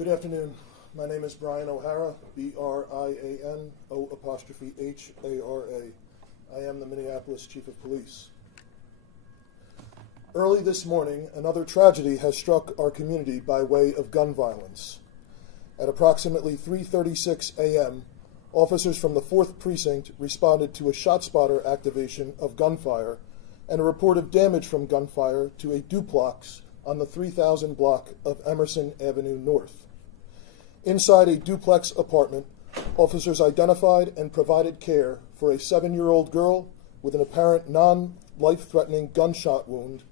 Good afternoon. My name is Brian O'Hara, B-R-I-A-N-O''H-A-R-A. I am the Minneapolis Chief of Police. Early this morning, another tragedy has struck our community by way of gun violence. At approximately 3:36 a.m., officers from the 4th Precinct responded to a ShotSpotter activation of gunfire and a report of damage from gunfire to a duplex on the 3000 block of Emerson Avenue North. Inside a duplex apartment, officers identified and provided care for a 7-year-old girl with an apparent non-life-threatening gunshot wound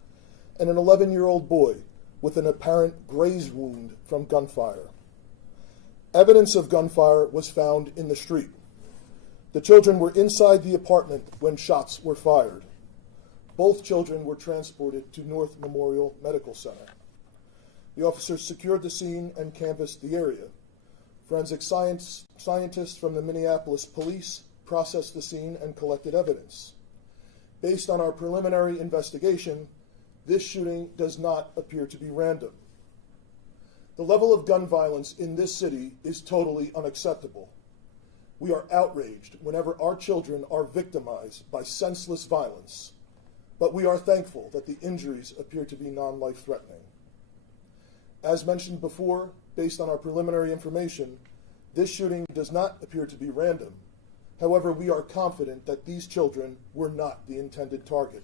and an 11-year-old boy with an apparent graze wound from gunfire. Evidence of gunfire was found in the street. The children were inside the apartment when shots were fired. Both children were transported to North Memorial Medical Center. The officers secured the scene and canvassed the area. Forensic scientists from the Minneapolis Police processed the scene and collected evidence. Based on our preliminary investigation, this shooting does not appear to be random. The level of gun violence in this city is totally unacceptable. We are outraged whenever our children are victimized by senseless violence, but we are thankful that the injuries appear to be non-life-threatening. As mentioned before, based on our preliminary information, this shooting does not appear to be random. However, we are confident that these children were not the intended target.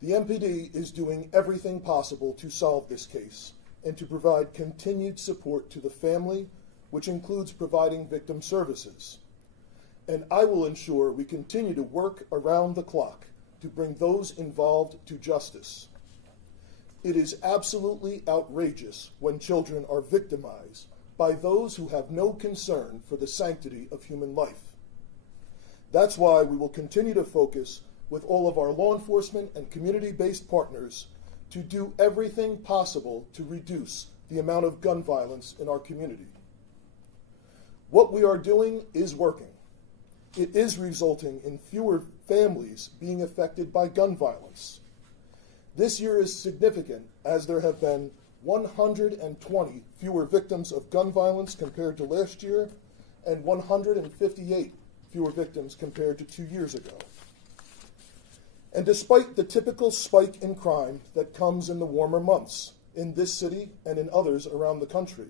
The MPD is doing everything possible to solve this case and to provide continued support to the family, which includes providing victim services. And I will ensure we continue to work around the clock to bring those involved to justice. It is absolutely outrageous when children are victimized by those who have no concern for the sanctity of human life. That's why we will continue to focus with all of our law enforcement and community-based partners to do everything possible to reduce the amount of gun violence in our community. What we are doing is working. It is resulting in fewer families being affected by gun violence. This year is significant as there have been 120 fewer victims of gun violence compared to last year and 158 fewer victims compared to 2 years ago. And despite the typical spike in crime that comes in the warmer months in this city and in others around the country,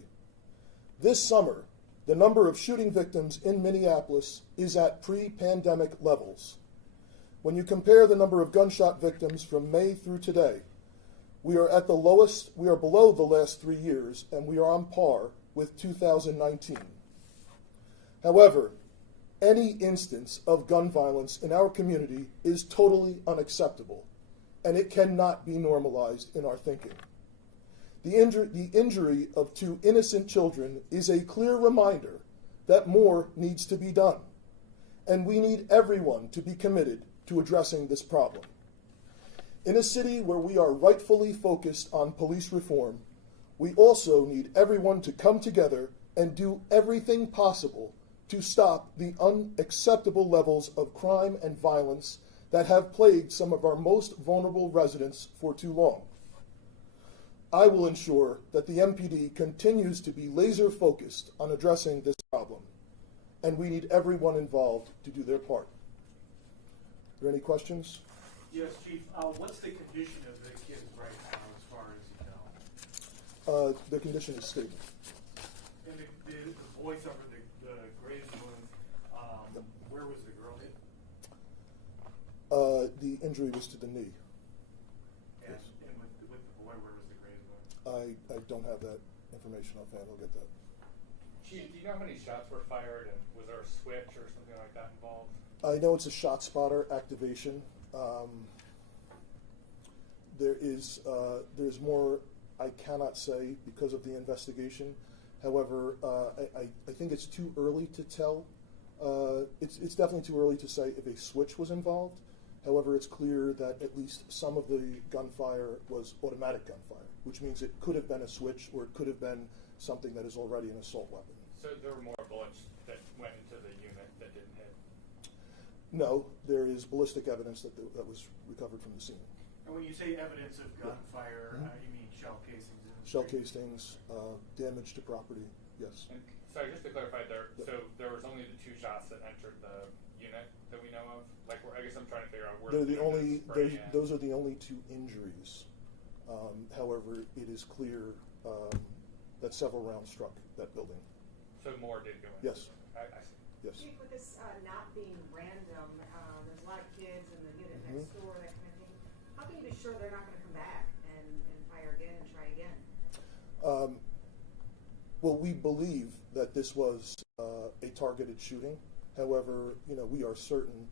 this summer, the number of shooting victims in Minneapolis is at pre-pandemic levels. When you compare the number of gunshot victims from May through today, we are at the lowest, we are below the last 3 years, and we are on par with 2019. However, any instance of gun violence in our community is totally unacceptable, and it cannot be normalized in our thinking. The injury of 2 innocent children is a clear reminder that more needs to be done, and we need everyone to be committed to addressing this problem. In a city where we are rightfully focused on police reform, we also need everyone to come together and do everything possible to stop the unacceptable levels of crime and violence that have plagued some of our most vulnerable residents for too long. I will ensure that the MPD continues to be laser focused on addressing this problem, and we need everyone involved to do their part. Are there any questions? Yes, Chief. What's the condition of the kids right now, as far as you know? The condition is stable. And the boy suffered the graze wound. Where was the girl hit? The injury was to the knee. And, Yes. and with the boy, where was the graze wound? I don't have that information offhand. I'll get that. Chief, do you know how many shots were fired, and was there a switch or something like that involved? I know it's a ShotSpotter activation. There's more I cannot say because of the investigation. However, I think it's too early to tell. It's definitely too early to say if a switch was involved. However, it's clear that at least some of the gunfire was automatic gunfire, which means it could have been a switch or it could have been something that is already an assault weapon. So there were more bullets that went into the unit that didn't hit? No, there is ballistic evidence that was recovered from the scene. And when you say evidence of gunfire, you mean shell casings in the shell casings, damage to property, yes. And sorry, just to clarify, so there was only the 2 shots that entered the unit that we know of? Like, I guess I'm trying to figure out where those are the only 2 injuries. However, it is clear that several rounds struck that building. So more did go in? Yes. I see. Yes. Chief, with this not being random, there's a lot of kids in the unit next door, that kind of thing. How can you be sure they're not going to come back and fire again and try again? Well, we believe that this was a targeted shooting. However, we are certain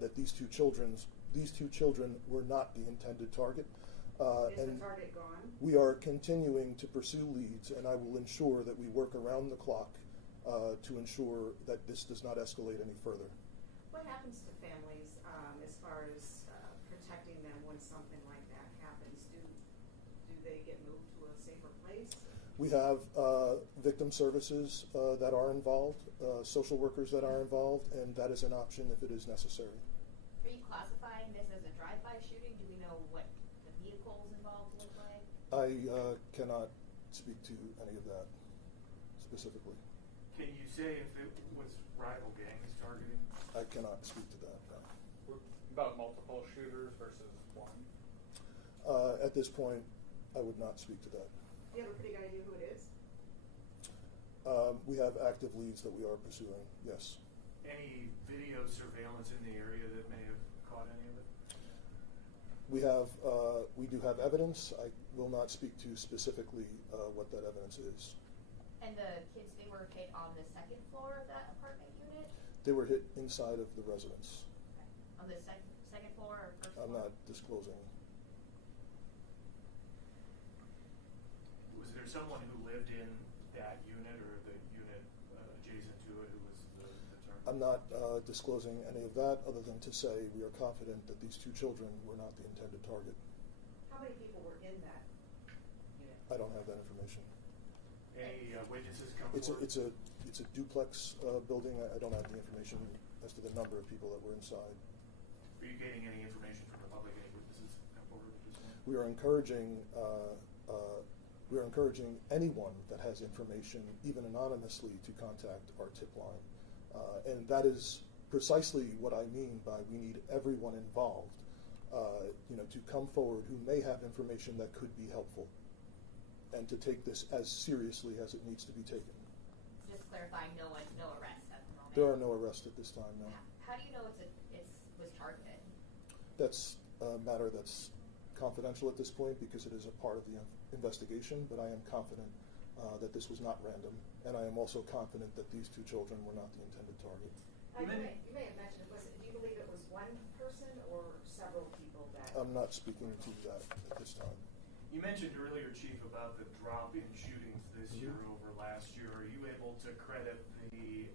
that these two children were not the intended target. Is the target gone? We are continuing to pursue leads, and I will ensure that we work around the clock to ensure that this does not escalate any further. What happens to families as far as protecting them when something like that happens? Do they get moved to a safer place? We have victim services that are involved, social workers that are involved, and that is an option if it is necessary. Are you classifying this as a drive-by shooting? Do we know what the vehicles involved look like? I cannot speak to any of that specifically. Can you say if it was rival gangs targeting? I cannot speak to that. No. About multiple shooters versus one? At this point, I would not speak to that. Do you have a pretty good idea who it is? We have active leads that we are pursuing, yes. Any video surveillance in the area that may have caught any of it? We do have evidence. I will not speak to specifically what that evidence is. And the kids, they were hit on the 2nd floor of that apartment unit? They were hit inside of the residence. Okay. On the second floor or first floor? I'm not disclosing. Was there someone who lived in that unit or the unit adjacent to it who was the target? I'm not disclosing any of that other than to say we are confident that these 2 children were not the intended target. How many people were in that unit? I don't have that information. Any witnesses come It's forward? a duplex building. I don't have the information as to the number of people that were inside. Are you getting any information from the public? Any witnesses come forward at this point? We are encouraging anyone that has information, even anonymously, to contact our tip line, and that is precisely what I mean by we need everyone involved, to come forward who may have information that could be helpful, and to take this as seriously as it needs to be taken. Just clarifying, no arrests at the moment? There are no arrests at this time, no. How do you know it was targeted? That's a matter that's confidential at this point because it is a part of the investigation, but I am confident that this was not random, and I am also confident that these 2 children were not the intended target. You may have mentioned, do you believe it was one person or several people that... I'm not speaking to that at this time. You mentioned earlier, Chief, about the drop in shootings this year over last year. Are you able to credit the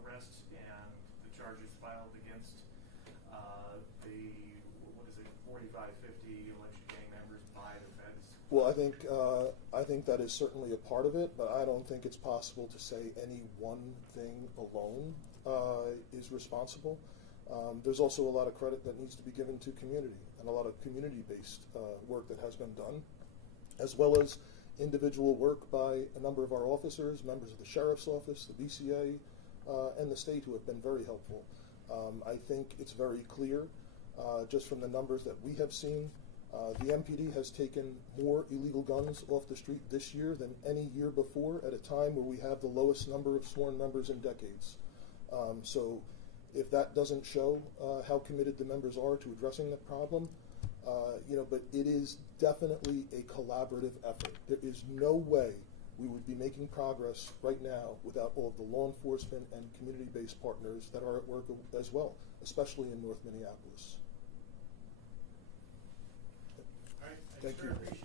arrests and the charges filed against the 45, 50 alleged gang members by the feds? Well, I think that is certainly a part of it, but I don't think it's possible to say any one thing alone is responsible. There's also a lot of credit that needs to be given to community and a lot of community-based work that has been done, as well as individual work by a number of our officers, members of the Sheriff's Office, the BCA, and the state who have been very helpful. I think it's very clear, just from the numbers that we have seen, the MPD has taken more illegal guns off the street this year than any year before at a time where we have the lowest number of sworn members in decades. So if that doesn't show how committed the members are to addressing the problem, but it is definitely a collaborative effort. There is no way we would be making progress right now without all of the law enforcement and community-based partners that are at work as well, especially in North Minneapolis. All right. Thank you.